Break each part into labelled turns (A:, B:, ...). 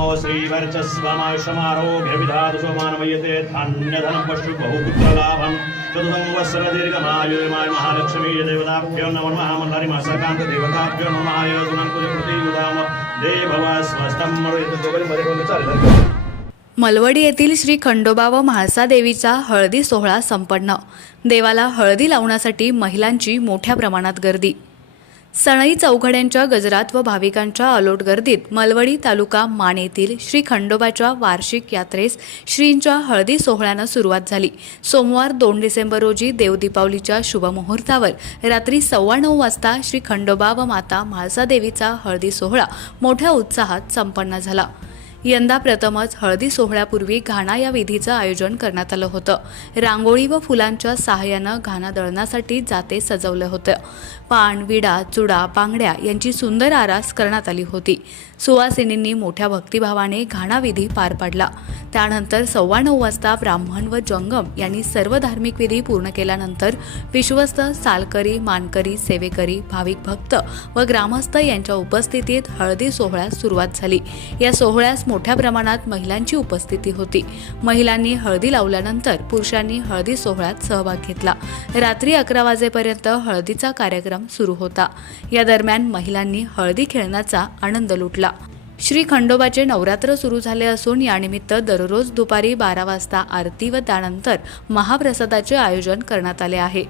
A: नमो श्रीवर्चस्वमायुषमारोग्य विधातुषो धान्यधनं पशु बहुपुत्रलाभं चतुसंवत्सरदीर्घमायुर्माय वत्सर महालक्ष्मी देवताभ्यो नमः महामल्हारी नमः योजनं कुलकृती स्वस्तं चालेल
B: मलवडी येथील श्री खंडोबा व म्हाळसा देवीचा हळदी सोहळा संपन्न. देवाला हळदी लावण्यासाठी महिलांची मोठ्या प्रमाणात गर्दी. सणई चौघड्यांच्या गजरात व भाविकांच्या अलोट गर्दीत मलवडी तालुका मान येथील श्री खंडोबाच्या वार्षिक यात्रेस श्रींच्या हळदी सोहळ्यानं सुरुवात झाली. सोमवार दोन डिसेंबर रोजी देवदीपावलीच्या शुभमुहूर्तावर रात्री सव्वा नऊ वाजता श्री खंडोबा व माता म्हाळसादेवीचा हळदी सोहळा मोठ्या उत्साहात संपन्न झाला. यंदा प्रथमच हळदी सोहळ्यापूर्वी घाणा या विधीचं आयोजन करण्यात आलं होतं. रांगोळी व फुलांच्या सहाय्यानं घाणा दळण्यासाठी जाते सजवलं होतं. पान विडा चुडा बांगड्या यांची सुंदर आरास करण्यात आली होती. सुवासिनींनी मोठ्या भक्तिभावाने घाणा विधी पार पाडला. त्यानंतर सव्वा नऊ वाजता ब्राह्मण व जंगम यांनी सर्व धार्मिक विधी पूर्ण केल्यानंतर विश्वस्त सालकरी मानकरी सेवेकरी भाविक भक्त व ग्रामस्थ यांच्या उपस्थितीत हळदी सोहळ्यास सुरुवात झाली. या सोहळ्यास मोठ्या प्रमाणात महिलांची उपस्थिती होती. महिलांनी हळदी लावल्यानंतर पुरुषांनी हळदी सोहळ्यात सहभाग घेतला. रात्री अकरा वाजेपर्यंत हळदीचा कार्यक्रम सुरू होता. या दरम्यान महिलांनी हळदी खेळण्याचा आनंद लुटला. श्री खंडोबाचे नवरात्र सुरू झाले असून यानिमित्त दररोज दुपारी बारा वाजता आरती व त्यानंतर महाप्रसादाचे आयोजन करण्यात आले आहे.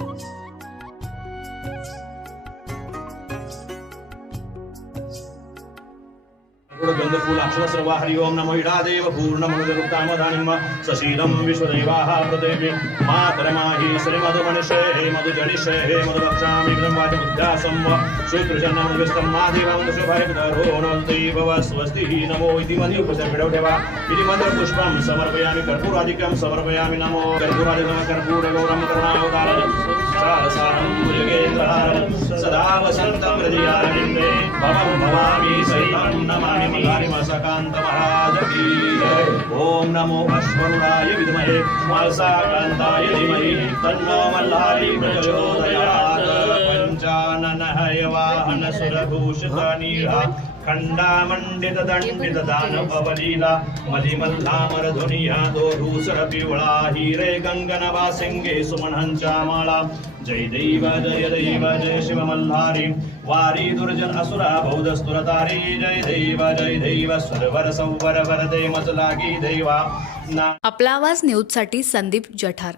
A: thank you गंधफूल हरि ओं नमो इडादेव पूर्णमनुरुक्तामधानिम सशीलं विश्वदेवाः प्रदेवे। मातरमाहि श्रीमधुमनिषे हे मधुजनिषे हे मधुभक्षामि इदं वाचमुद्यासं व। श्रीकृष्णं मधुविष्टं मादेवं भव स्वस्तिः नमो इति मनि ठेवा इति मन्त्रपुष्पं समर्पयामि कर्पूरादिकं समर्पयामि नमो कर्पूरादिकं कर्पूरगौरं करुणावतारं। सारसारं भुजगेन्द्रहारं सदा वसन्तं हृदयारविन्दे। नमामि सहितां नमामि मलामसकान्तमहाज ॐ नमो अश्वरुणाय विद्महे मम धीमहि तन्नो मल्लारि प्रचोदया पञ्चानन हयवाहन सुरभूषितनीळा खंडामंडित दंडित दानवलीला मलिमल्लामर धुनिया दोरूसर पिवळा हिरे गंगन वासिंगे सुमनांच्या माळा जय दैव जय दैव जय शिवमल्हारी। वारी दुर्जन असुरा बौधस्तुरतारी जय दैव जय दैव सुरवर संवर वरदे मजलागी दैवा। ना
B: आपला आवाज न्यूजसाठी संदीप जठार।